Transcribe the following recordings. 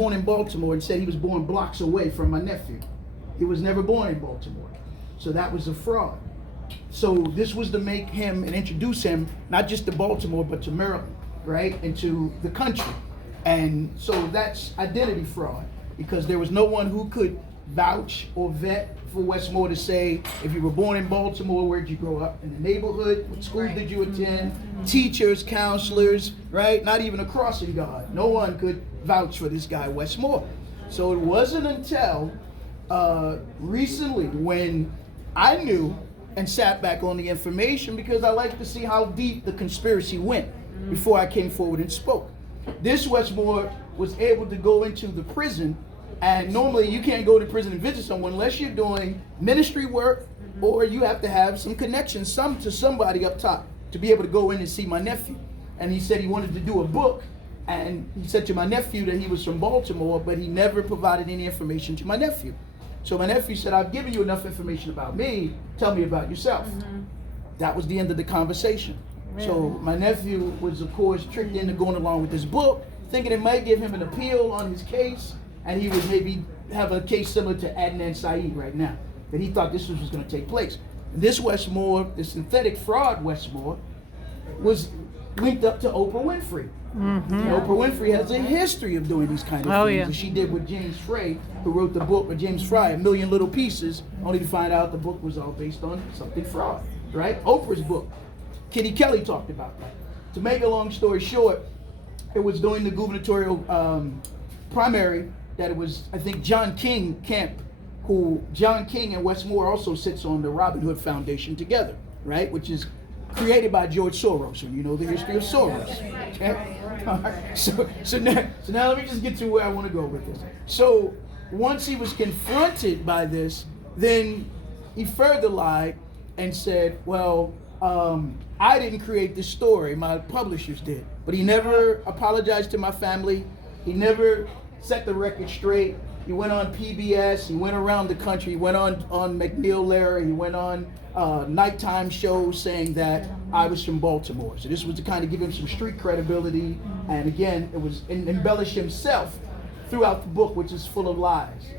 born in Baltimore and said he was born blocks away from my nephew. He was never born in Baltimore. So that was a fraud. So this was to make him and introduce him not just to Baltimore, but to Maryland, right? And to the country. And so that's identity fraud, because there was no one who could vouch or vet for Westmore to say, if you were born in Baltimore, where'd you grow up? In the neighborhood? What school did you attend? Teachers, counselors, right? Not even a crossing guard. No one could vouch for this guy, Westmore. So it wasn't until recently when I knew and sat back on the information, because I like to see how deep the conspiracy went before I came forward and spoke. This Westmore was able to go into the prison, and normally you can't go to prison and visit someone unless you're doing ministry work or you have to have some connection to somebody up top to be able to go in and see my nephew. And he said he wanted to do a book, and he said to my nephew that he was from Baltimore, but he never provided any information to my nephew. So my nephew said, I've given you enough information about me, tell me about yourself. That was the end of the conversation. Really? So my nephew was, of course, tricked into going along with this book, thinking it might give him an appeal on his case, and he would maybe have a case similar to Adnan Syed right now, that he thought this was going to take place. And this Westmore, the synthetic fraud Westmore, was linked up to Oprah Winfrey. And Oprah Winfrey has a history of doing these kind of things. Yeah. And she did with James Frey, who wrote the book with James Fry, A Million Little Pieces, only to find out the book was all based on something fraud, right? Oprah's book. Kitty Kelly talked about that. To make a long story short, it was during the gubernatorial primary that it was, I think, John King Camp, who John King and Westmore also sits on the Robin Hood Foundation together, right? Which is created by George Soros, and you know the history of Soros. Okay? All right. So now let me just get to where I want to go with this. So once he was confronted by this, then he further lied and said, well, I didn't create this story, my publishers did. But he never apologized to my family. He never set the record straight. He went on PBS, he went around the country, he went on McNeil Lehrer, he went on nighttime shows saying that I was from Baltimore. So this was to kind of give him some street credibility, and again, it was embellish himself throughout the book, which is full of lies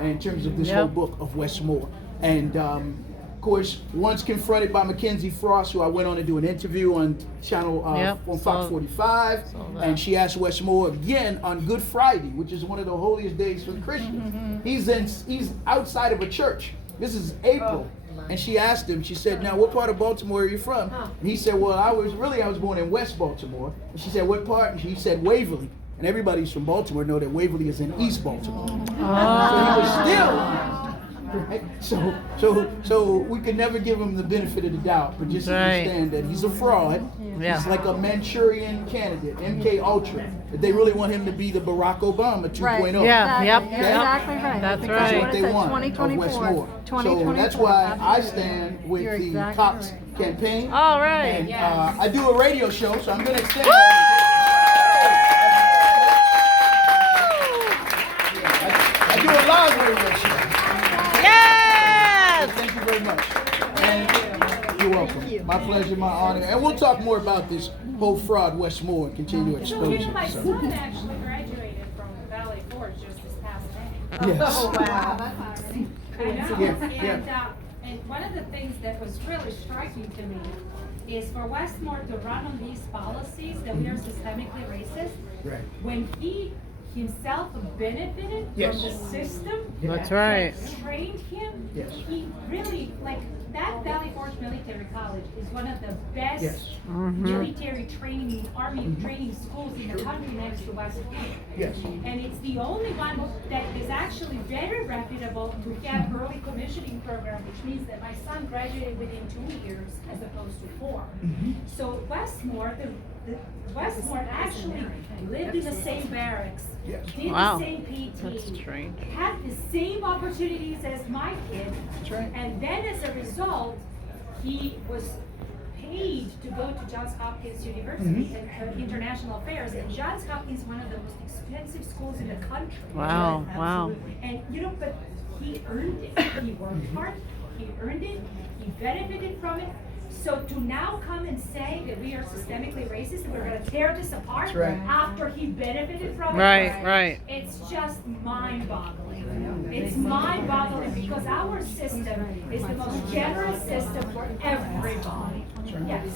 in terms of this whole book of Westmore. And of course, once confronted by Mackenzie Frost, who I went on to do an interview on channel on Fox 45, and she asked Westmore again on Good Friday, which is one of the holiest days for the Christians. He's outside of a church. This is April. And she asked him, she said, now what part of Baltimore are you from? And he said, well, I was born in West Baltimore. And she said, what part? And he said, Waverly. And everybody who's from Baltimore know that Waverly is in East Baltimore. So he was still... Right? So we could never give him the benefit of the doubt, but just understand that he's a fraud. He's like a Manchurian candidate, MK Ultra. That they really want him to be the Barack Obama 2.0. Right. Exactly right. That's That's what they want of Westmore. So that's why I stand with the Cops campaign. All right. And I do a radio show, so I'm going to extend I do a live radio show. Thank you very much. And you're welcome. My pleasure, my honor. And we'll talk more about this whole fraud Westmore and continue to expose it. My son actually graduated from Valley Forge just this past May. Yes. Oh, wow. I know. And one of the things that was really striking to me is for Westmore to run on these policies that we are systemically racist, Right. when he himself benefited from the system That's right. that trained him. Yes. He really, like, that Valley Forge Military College is one of the best Yes. military training, army training schools in the country next to West Point. Yes. And it's the only one that is actually very reputable to have early commissioning program, which means that my son graduated within 2 years as opposed to 4. So Westmore, Westmore actually lived in the same barracks, Yes. did Wow. the same PT, That's strange. had the same opportunities as my kid, That's right. and then as a result, he was paid to go to Johns Hopkins University and International Affairs, and Johns Hopkins is one of the most expensive schools in the country. Wow, wow. And but he earned it. He worked hard. He earned it. He benefited from it. So to now come and say that we are systemically racist, we're gonna tear this apart That's right. after he benefited from it. Right. It's just mind-boggling. It's mind-boggling because our system is the most generous system for everybody. Yes.